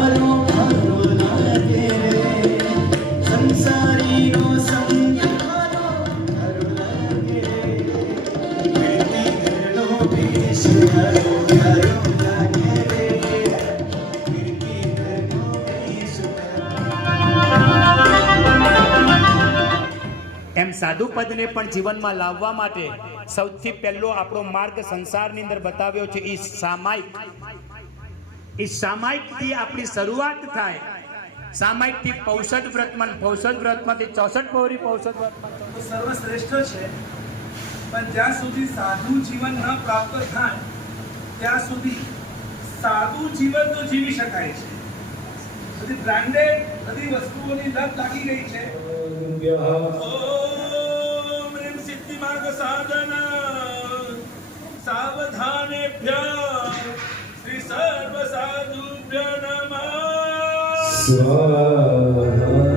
મારો મારો લાગે રે સંસારીનો સંગ મારો મારો લાગે રે ઘરનો ભેસ મારો મારો લાગે રે ઘરનો ભેસ એમ સાધુ પદને પણ જીવનમાં લાવવા માટે સૌથી પહેલો આપણો માર્ગ સંસારની અંદર બતાવ્યો છે એ સામાયિકથી આપણી શરૂઆત થાય। સામાયિકથી પૌષદ વ્રતમાં, પૌષદ વ્રતમાંથી 64 પૌરી પૌષદ વ્રતમાં સર્વશ્રેષ્ઠ છે, પણ જ્યાં સુધી સાધુ જીવન ન પ્રાપ્ત થાય ત્યાં સુધી સાદું જીવન તો જીવી શકાય છે। બધી બ્રાન્ડેડ બધી વસ્તુઓની લત લાગી ગઈ છે। ઓમ રીમ સિદ્ધિ માર્ગ સાધન સાવધાનેભ્યઃ શ્રી સર્વ સાધુભ્યો નમઃ। સ્વાહા।